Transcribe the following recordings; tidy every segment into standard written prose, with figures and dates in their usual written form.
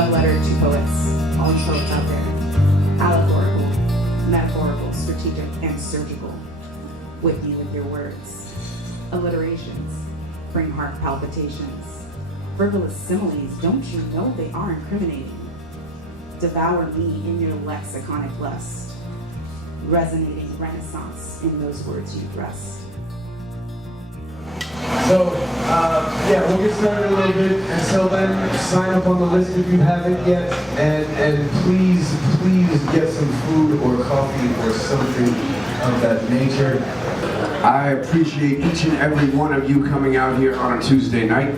love letter to poets, all tropes out there. Allegorical, metaphorical, strategic, and surgical. With you with your words. Alliterations bring heart palpitations. Frivolous similes, don't you know they are incriminating? Devour me in your lexiconic lust. Resonating renaissance in those words you thrust. So, we'll get started a little bit. Until then, sign up on the list if you haven't yet, and please get some food or coffee or something of that nature. I appreciate each and every one of you coming out here on a Tuesday night.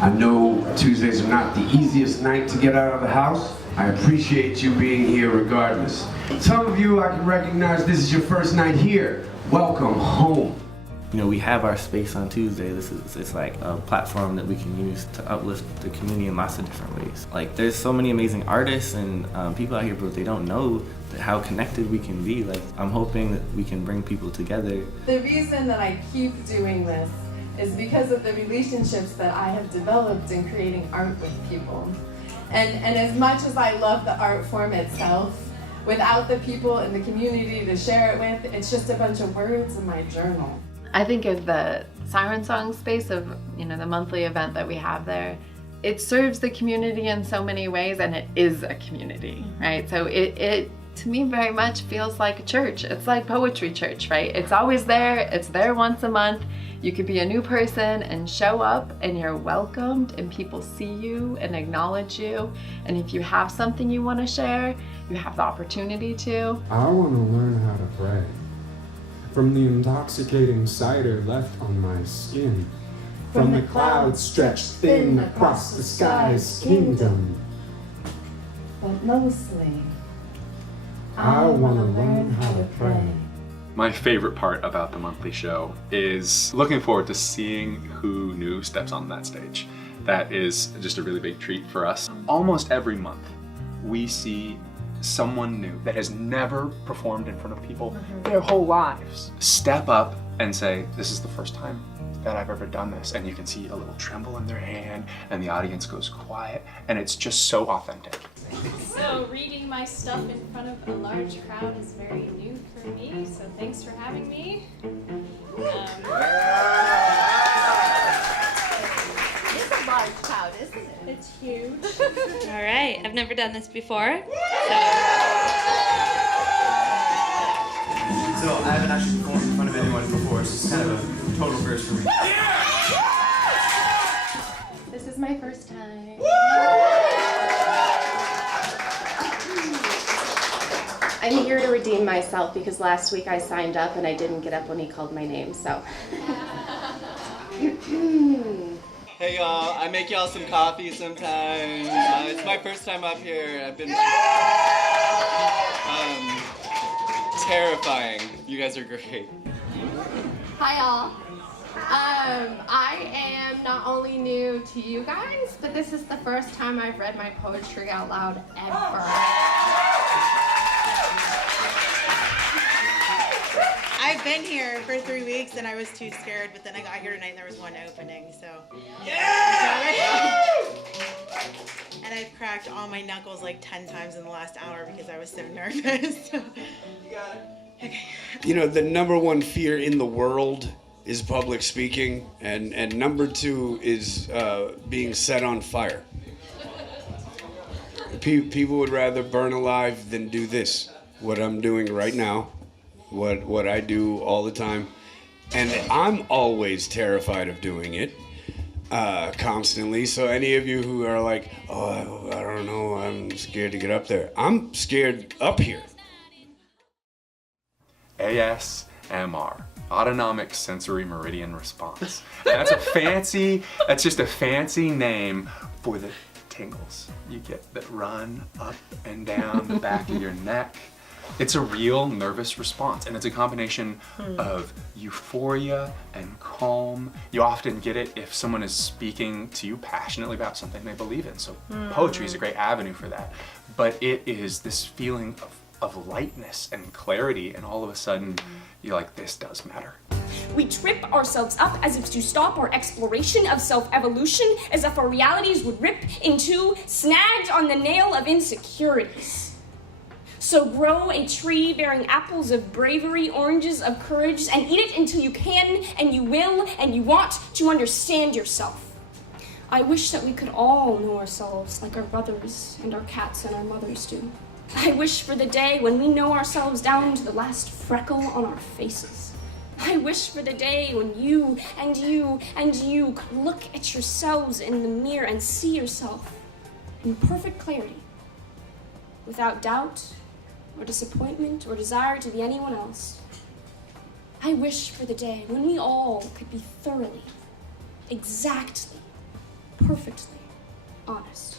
I know Tuesdays are not the easiest night to get out of the house. I appreciate you being here regardless. Some of you I can recognize this is your first night here. Welcome home. You know, we have our space on Tuesday. It's like a platform that we can use to uplift the community in lots of different ways. Like, there's so many amazing artists and people out here, but they don't know how connected we can be. Like, I'm hoping that we can bring people together. The reason that I keep doing this is because of the relationships that I have developed in creating art with people. And as much as I love the art form itself, without the people in the community to share it with, it's just a bunch of words in my journal. I think of the Siren Song space of, the monthly event that we have there. It serves the community in so many ways, and it is a community, right? So it to me very much feels like a church. It's like poetry church, right? It's always there. It's there once a month. You could be a new person and show up and you're welcomed and people see you and acknowledge you. And if you have something you want to share, you have the opportunity to. I want to learn how to pray. From the intoxicating cider left on my skin. From the clouds stretched thin across the sky's kingdom. But mostly, I want to learn how to pray. My favorite part about the monthly show is looking forward to seeing who new steps on that stage. That is just a really big treat for us. Almost every month, we see someone new that has never performed in front of people their whole lives step up and say, this is the first time that I've ever done this. And you can see a little tremble in their hand and the audience goes quiet and it's just so authentic. So reading my stuff in front of a large crowd is very new for me, so thanks for having me. It's a large crowd, isn't it? It's huge. All right, I've never done this before. So I haven't actually performed in front of anyone before, so it's kind of a total first for me. this is my first time. I'm here to redeem myself because last week I signed up and I didn't get up when he called my name, so. Hey y'all, I make y'all some coffee sometimes. It's my first time up here. I've been terrifying. You guys are great. Hi y'all. I am not only new to you guys, but this is the first time I've read my poetry out loud ever. I've been here for 3 weeks and I was too scared, but then I got here tonight and there was one opening, so. Yeah! And I've cracked all my knuckles like 10 times in the last hour because I was so nervous. You got it. Okay. You know, the number one fear in the world is public speaking, and number two is being set on fire. People would rather burn alive than do this, what I'm doing right now. What I do all the time, and I'm always terrified of doing it constantly. So any of you who are like, oh, I don't know, I'm scared to get up there, I'm scared up here. ASMR, Autonomic Sensory Meridian Response. And that's just a fancy name for the tingles you get that run up and down the back of your neck. It's a real nervous response, and it's a combination of euphoria and calm. You often get it if someone is speaking to you passionately about something they believe in. So poetry is a great avenue for that. But it is this feeling of lightness and clarity, and all of a sudden you're like, this does matter. We trip ourselves up as if to stop our exploration of self-evolution, as if our realities would rip in two, snagged on the nail of insecurities. So grow a tree bearing apples of bravery, oranges of courage, and eat it until you can, and you will, and you want to understand yourself. I wish that we could all know ourselves like our brothers and our cats and our mothers do. I wish for the day when we know ourselves down to the last freckle on our faces. I wish for the day when you and you and you could look at yourselves in the mirror and see yourself in perfect clarity, without doubt or disappointment or desire to be anyone else. I wish for the day when we all could be thoroughly, exactly, perfectly honest.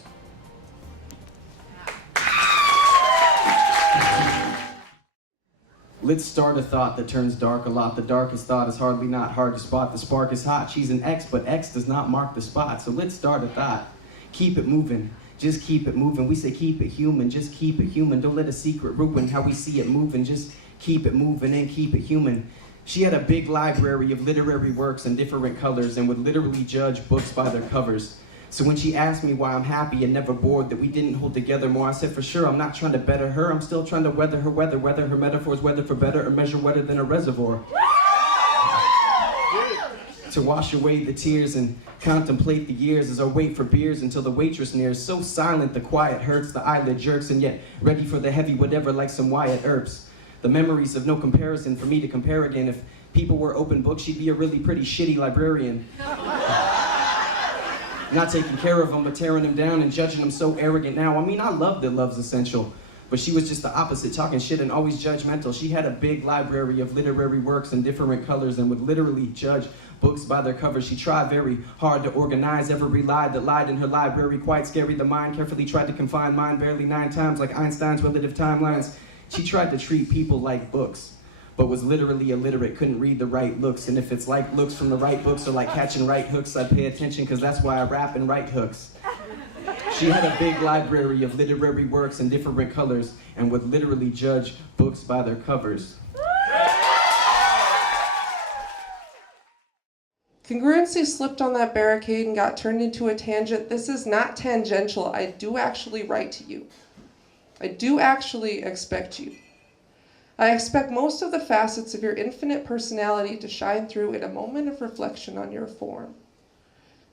Let's start a thought that turns dark a lot. The darkest thought is hardly not hard to spot. The spark is hot. She's an X, but X does not mark the spot. So let's start a thought. Keep it moving. Just keep it moving. We say keep it human. Just keep it human. Don't let a secret ruin how we see it moving. Just keep it moving and keep it human. She had a big library of literary works in different colors and would literally judge books by their covers. So when she asked me why I'm happy and never bored that we didn't hold together more, I said, for sure, I'm not trying to better her. I'm still trying to weather her weather, whether her metaphors weather for better or measure wetter than a reservoir. To wash away the tears and contemplate the years as I wait for beers until the waitress nears. So silent, the quiet hurts, the eyelid jerks, and yet ready for the heavy whatever like some Wyatt Earps. The memories of no comparison for me to compare again. If people were open books, she'd be a really pretty shitty librarian. Not taking care of them, but tearing them down and judging them so arrogant now. I mean, I love that love's essential, but she was just the opposite, talking shit and always judgmental. She had a big library of literary works in different colors and would literally judge books by their covers. She tried very hard to organize every lie that lied in her library. Quite scary, the mind carefully tried to confine mine barely 9 times like Einstein's relative timelines. She tried to treat people like books, but was literally illiterate, couldn't read the right looks. And if it's like looks from the right books or like catching right hooks, I'd pay attention, because that's why I rap and write hooks. She had a big library of literary works in different colors and would literally judge books by their covers. Congruency slipped on that barricade and got turned into a tangent. This is not tangential. I do actually write to you. I do actually expect you. I expect most of the facets of your infinite personality to shine through in a moment of reflection on your form.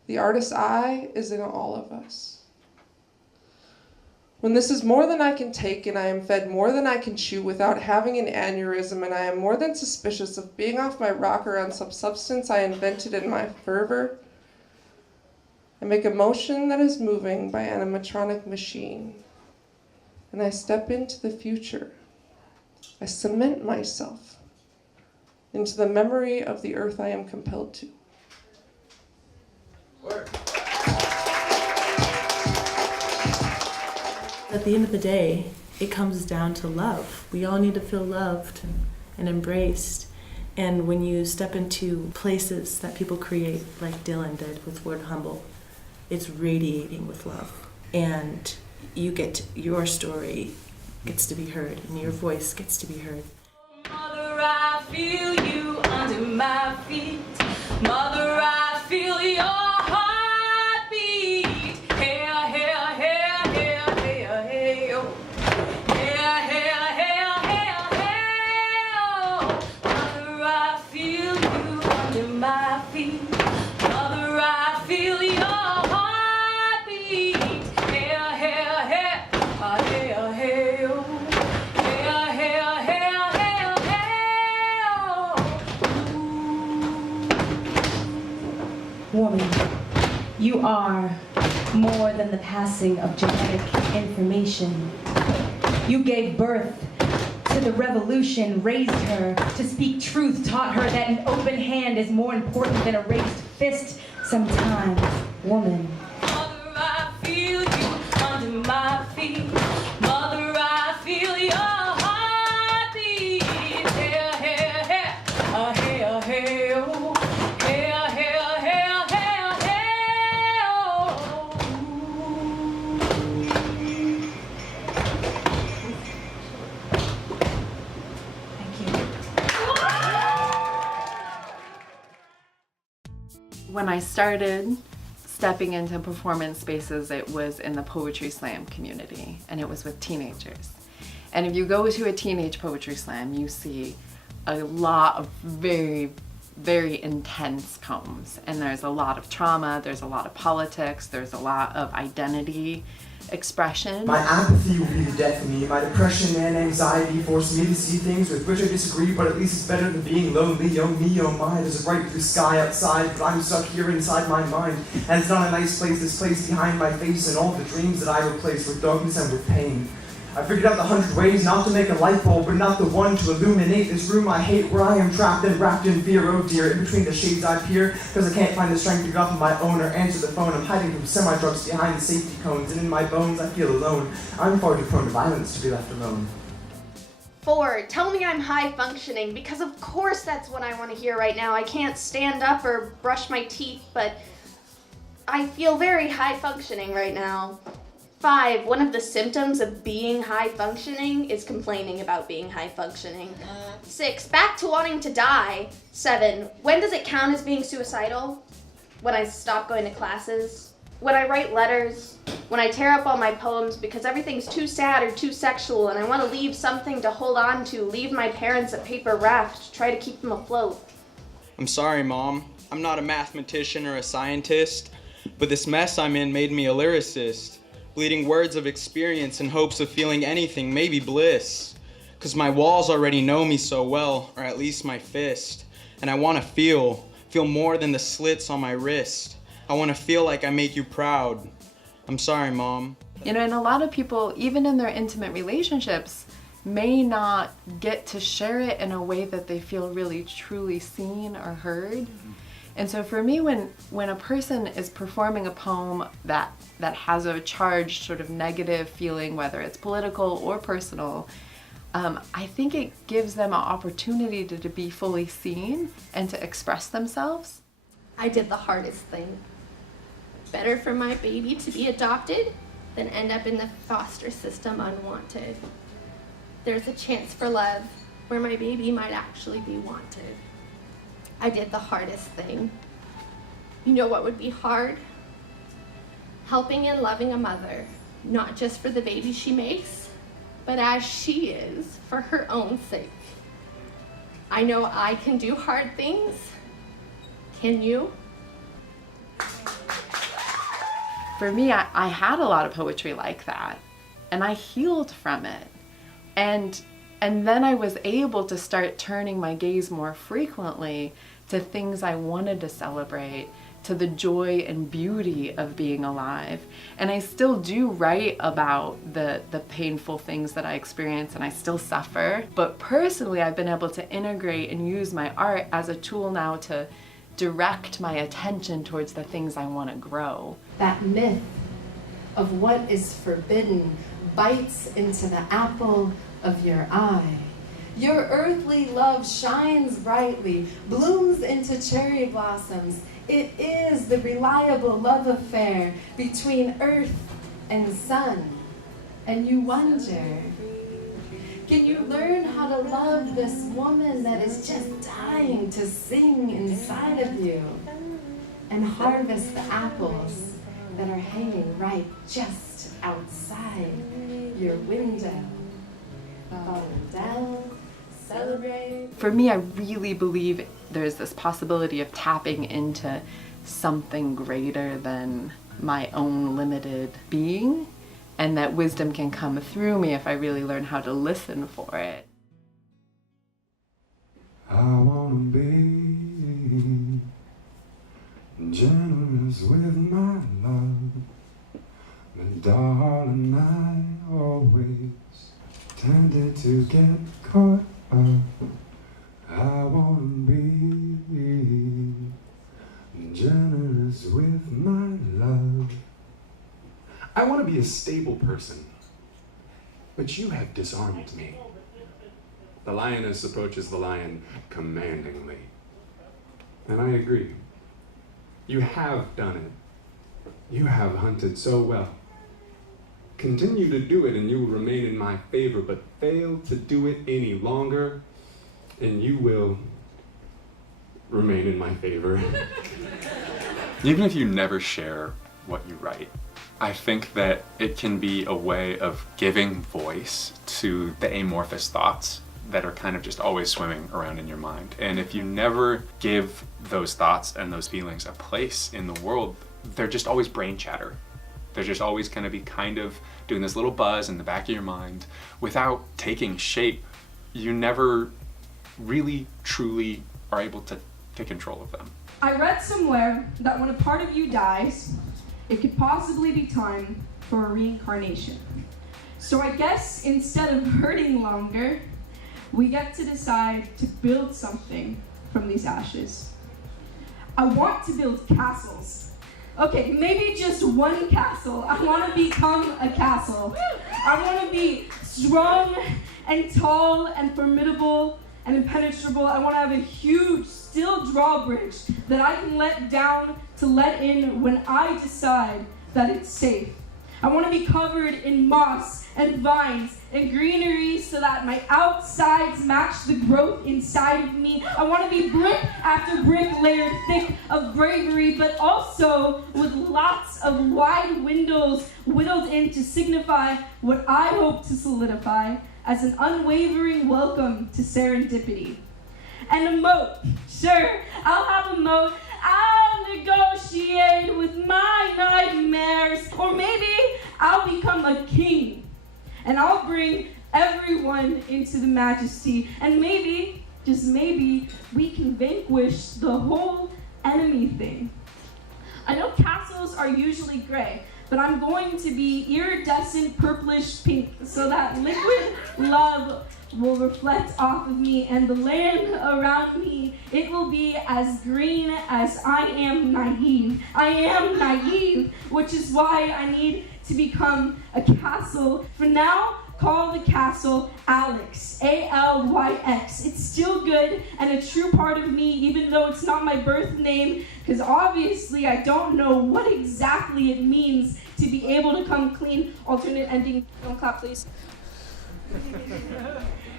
The artist's eye is in all of us. When this is more than I can take and I am fed more than I can chew without having an aneurysm, and I am more than suspicious of being off my rocker on some substance I invented in my fervor, I make a motion that is moving by an animatronic machine, and I step into the future. I cement myself into the memory of the earth I am compelled to. At the end of the day, it comes down to love. We all need to feel loved and embraced. And when you step into places that people create, like Dylan did with Word Humboldt, it's radiating with love. And your story gets to be heard, and your voice gets to be heard. Mother, I feel you under my feet. Mother, I feel your heartbeat. Hey, hey, hey, hey, hey, hey, oh. Hey, hey, hey, hey, hey, oh. Mother, I feel you under my feet. Mother, I feel your heartbeat. Hey, hey, hey, hey, hey, oh. Woman, you are more than the passing of genetic information. You gave birth to the revolution, raised her to speak truth, taught her that an open hand is more important than a raised fist sometimes. Woman. Mother, I feel you under my feet. Mother, I feel your heartbeat. Hey, hey, hey, hey, hey, oh. Hey, hey, hey, hey, hey, oh. when I started stepping into performance spaces, it was in the poetry slam community, and it was with teenagers. And if you go to a teenage poetry slam, you see a lot of very, very intense poems. And there's a lot of trauma, there's a lot of politics, there's a lot of identity expression. My apathy will be the death of me. My depression and anxiety force me to see things with which I disagree, but at least it's better than being lonely. Oh me, oh my, there's a bright blue sky outside, but I'm stuck here inside my mind. And it's not a nice place, this place behind my face, and all the dreams that I replace with darkness and with pain. I figured out the 100 ways not to make a light bulb, but not the one to illuminate this room I hate, where I am trapped and wrapped in fear. Oh dear, in between the shades I peer, because I can't find the strength to get off of my own or answer the phone. I'm hiding from semi-trucks behind the safety cones, and in my bones I feel alone. I'm far too prone to violence to be left alone. 4, tell me I'm high functioning, because of course that's what I want to hear right now. I can't stand up or brush my teeth, but I feel very high functioning right now. 5, one of the symptoms of being high functioning is complaining about being high functioning. 6, back to wanting to die. 7, when does it count as being suicidal? When I stop going to classes? When I write letters? When I tear up all my poems because everything's too sad or too sexual and I want to leave something to hold on to, leave my parents a paper raft, try to keep them afloat. I'm sorry, Mom. I'm not a mathematician or a scientist, but this mess I'm in made me a lyricist. Bleeding words of experience in hopes of feeling anything, maybe bliss. 'Cause my walls already know me so well, or at least my fist. And I want to feel more than the slits on my wrist. I want to feel like I make you proud. I'm sorry, Mom. You know, and a lot of people, even in their intimate relationships, may not get to share it in a way that they feel really truly seen or heard. And so for me, when a person is performing a poem that has a charged sort of negative feeling, whether it's political or personal, I think it gives them an opportunity to be fully seen and to express themselves. I did the hardest thing. Better for my baby to be adopted than end up in the foster system unwanted. There's a chance for love where my baby might actually be wanted. I did the hardest thing. You know what would be hard? Helping and loving a mother, not just for the baby she makes, but as she is for her own sake. I know I can do hard things. Can you? For me, I had a lot of poetry like that, and I healed from it. And then I was able to start turning my gaze more frequently to things I wanted to celebrate, to the joy and beauty of being alive. And I still do write about the painful things that I experience, and I still suffer. But personally, I've been able to integrate and use my art as a tool now to direct my attention towards the things I want to grow. That myth of what is forbidden bites into the apple of your eye. Your earthly love shines brightly, blooms into cherry blossoms. It is the reliable love affair between earth and sun. And you wonder, can you learn how to love this woman that is just dying to sing inside of you? And harvest the apples that are hanging right just outside your window. Falling down, celebrate. For me, I really believe there's this possibility of tapping into something greater than my own limited being, and that wisdom can come through me if I really learn how to listen for it. I wanna be generous with my love, but darling, I always tended to get caught up. I wanna be generous with my love. I want to be a stable person, but you have disarmed me. The lioness approaches the lion commandingly. And I agree. You have done it. You have hunted so well. Continue to do it and you will remain in my favor, but fail to do it any longer and you will remain in my favor. Even if you never share what you write, I think that it can be a way of giving voice to the amorphous thoughts that are kind of just always swimming around in your mind. And if you never give those thoughts and those feelings a place in the world, they're just always brain chatter. They're just always going to be kind of doing this little buzz in the back of your mind without taking shape. You never really, truly are able to take control of them. I read somewhere that when a part of you dies, it could possibly be time for a reincarnation. So I guess instead of hurting longer, we get to decide to build something from these ashes. I want to build castles. Okay, maybe just one castle. I want to become a castle. I want to be strong and tall and formidable and impenetrable. I want to have a huge steel drawbridge that I can let down to let in when I decide that it's safe. I want to be covered in moss and vines and greenery so that my outsides match the growth inside of me. I want to be brick after brick layered thick of bravery, but also with lots of wide windows whittled in to signify what I hope to solidify as an unwavering welcome to serendipity. And a moat. Sure, I'll have a moat. I'll negotiate with my nightmares. Or maybe I'll become a king. And I'll bring everyone into the majesty. And maybe, just maybe, we can vanquish the whole enemy thing. I know castles are usually gray, but I'm going to be iridescent purplish pink so that liquid love will reflect off of me, and the land around me, it will be as green as I am naive. I am naive, which is why I need to become a castle. For now, call the castle Alex, A-L-Y-X. It's still good and a true part of me, even though it's not my birth name, because obviously I don't know what exactly it means to be able to come clean. Alternate ending. Don't clap, please.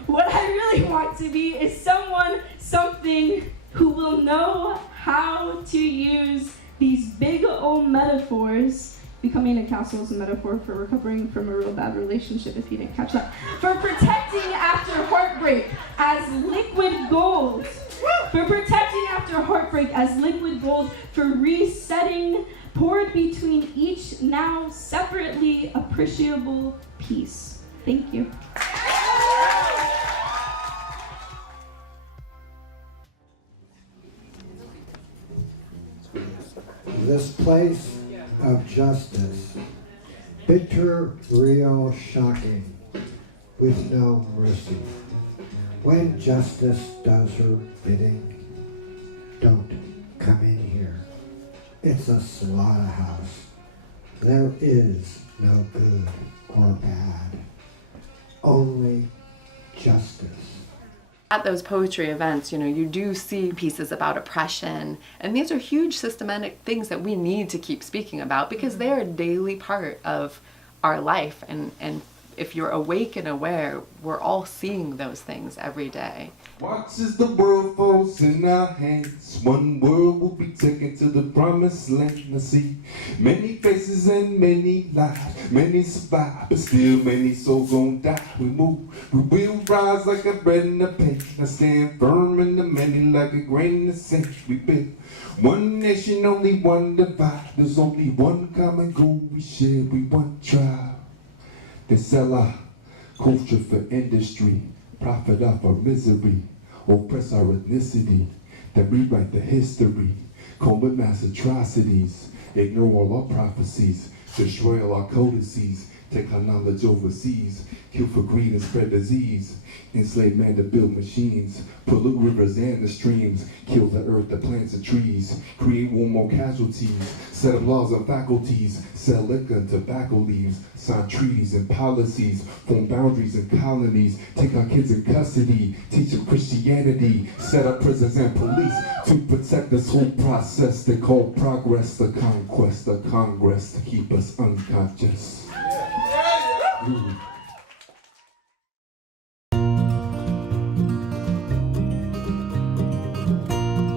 What I really want to be is someone, something who will know how to use these big old metaphors. Becoming a castle is a metaphor for recovering from a real bad relationship, if you didn't catch that. For protecting after heartbreak as liquid gold. For protecting after heartbreak as liquid gold. For resetting, poured between each now separately appreciable piece. Thank you. This place of justice, bitter, real, shocking, with no mercy. When justice does her bidding, don't come in here. It's a slaughterhouse. There is no good or bad, only justice. At those poetry events, you do see pieces about oppression, and these are huge systematic things that we need to keep speaking about because they are a daily part of our life, and if you're awake and aware, we're all seeing those things every day. Watch as the world falls in our hands. One world will be taken to the promised land. I see many faces and many lives. Many survive, but still many souls gon' die. We move, we will rise like a bread in the pan. I stand firm in the many like a grain of sand. We build one nation, only one divide. There's only one common goal we share. We one tribe. They sell our culture for industry, profit off our misery, oppress our ethnicity, then rewrite the history, commit mass atrocities, ignore all our prophecies, destroy all our codices, take our knowledge overseas, kill for greed and spread disease, enslave man to build machines, pollute rivers and the streams, kill the earth, the plants and trees, create war more casualties, set up laws and faculties, sell liquor and tobacco leaves, sign treaties and policies, form boundaries and colonies, take our kids in custody, teach them Christianity, set up prisons and police to protect this whole process they call progress, the conquest, the Congress to keep us unconscious. Ooh.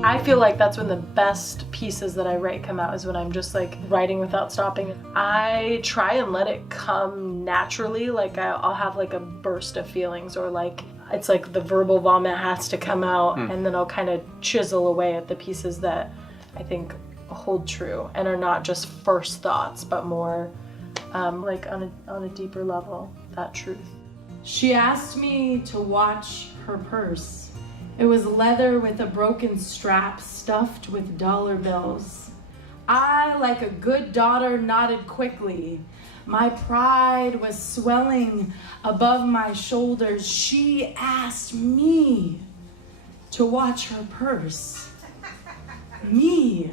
I feel like that's when the best pieces that I write come out, is when I'm just like writing without stopping. I try and let it come naturally. Like I'll have like a burst of feelings, or like it's like the verbal vomit has to come out, and then I'll kind of chisel away at the pieces that I think hold true and are not just first thoughts, but more like on a deeper level, that truth. She asked me to watch her purse. It was leather with a broken strap stuffed with dollar bills. I, like a good daughter, nodded quickly. My pride was swelling above my shoulders. She asked me to watch her purse. Me.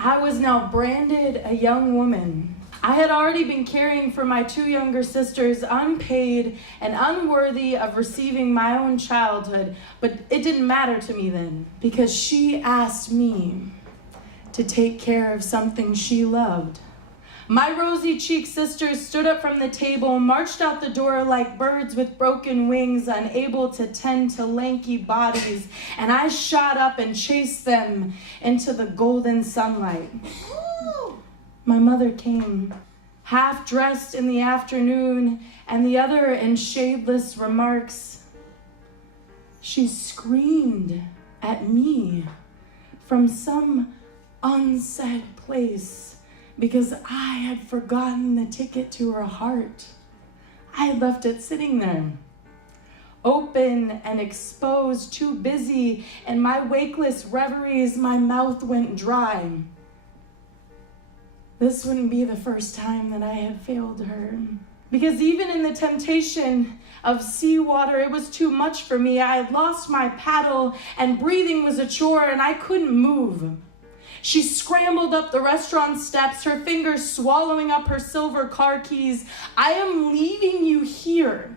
I was now branded a young woman. I had already been caring for my 2 younger sisters, unpaid and unworthy of receiving my own childhood, but it didn't matter to me then, because she asked me to take care of something she loved. My rosy-cheeked sisters stood up from the table, marched out the door like birds with broken wings, unable to tend to lanky bodies, and I shot up and chased them into the golden sunlight. My mother came, half dressed in the afternoon, and the other in shadeless remarks. She screamed at me from some unsaid place because I had forgotten the ticket to her heart. I had left it sitting there, open and exposed, too busy. In my wakeless reveries, my mouth went dry. This wouldn't be the first time that I had failed her. Because even in the temptation of seawater, it was too much for me. I had lost my paddle, and breathing was a chore, and I couldn't move. She scrambled up the restaurant steps, her fingers swallowing up her silver car keys. I am leaving you here.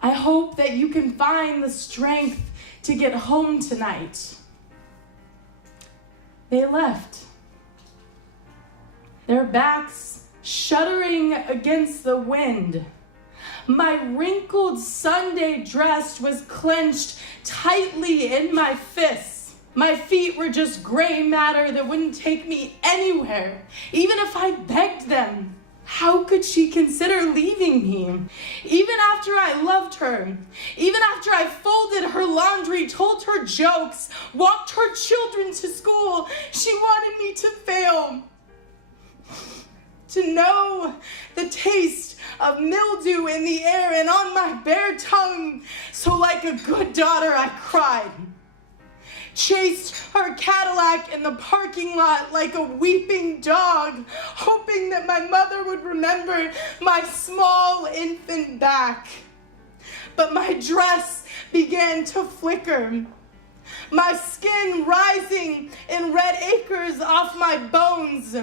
I hope that you can find the strength to get home tonight. They left, their backs shuddering against the wind. My wrinkled Sunday dress was clenched tightly in my fists. My feet were just gray matter that wouldn't take me anywhere, even if I begged them. How could she consider leaving me? Even after I loved her, even after I folded her laundry, told her jokes, walked her children to school, she wanted me to fail. To know the taste of mildew in the air and on my bare tongue. So like a good daughter, I cried. Chased her Cadillac in the parking lot like a weeping dog, hoping that my mother would remember my small infant back. But my dress began to flicker, my skin rising in red acres off my bones,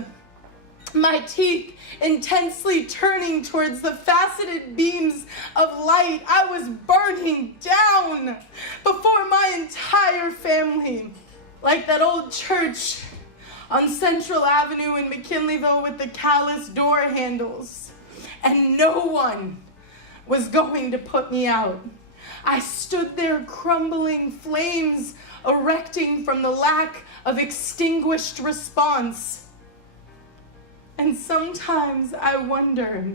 my teeth intensely turning towards the faceted beams of light. I was burning down before my entire family, like that old church on Central Avenue in McKinleyville with the callous door handles. And no one was going to put me out. I stood there, crumbling, flames erecting from the lack of extinguished response. And sometimes I wonder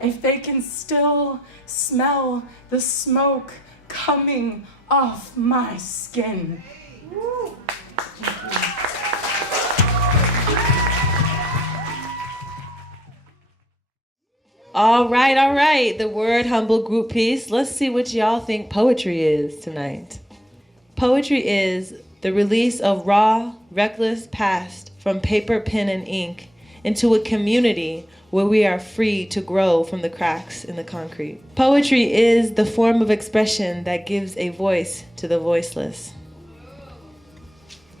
if they can still smell the smoke coming off my skin. All right. The Word Humboldt group piece. Let's see what y'all think poetry is tonight. Poetry is the release of raw, reckless past from paper, pen, and ink into a community where we are free to grow from the cracks in the concrete. Poetry is the form of expression that gives a voice to the voiceless.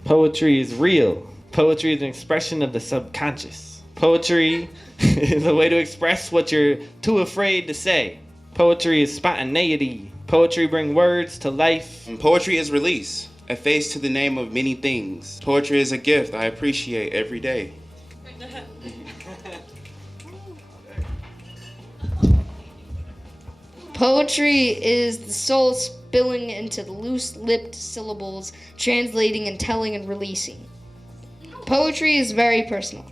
Poetry is real. Poetry is an expression of the subconscious. Poetry is a way to express what you're too afraid to say. Poetry is spontaneity. Poetry brings words to life. And poetry is release, a face to the name of many things. Poetry is a gift I appreciate every day. Poetry is the soul billing into the loose-lipped syllables, translating and telling and releasing. Poetry is very personal,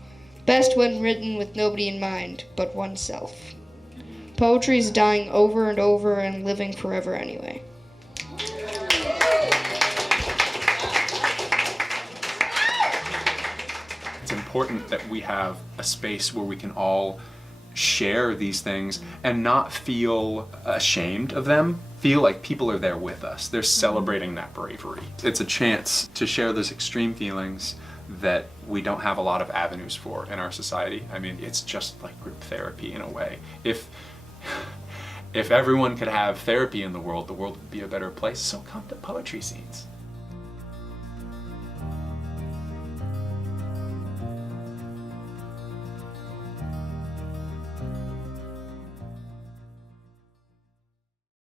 best when written with nobody in mind but oneself. Poetry is dying over and over and living forever anyway. It's important that we have a space where we can all share these things and not feel ashamed of them. Feel like people are there with us. They're celebrating that bravery. It's a chance to share those extreme feelings that we don't have a lot of avenues for in our society. I mean, it's just like group therapy in a way. If everyone could have therapy in the world would be a better place. So come to poetry scenes.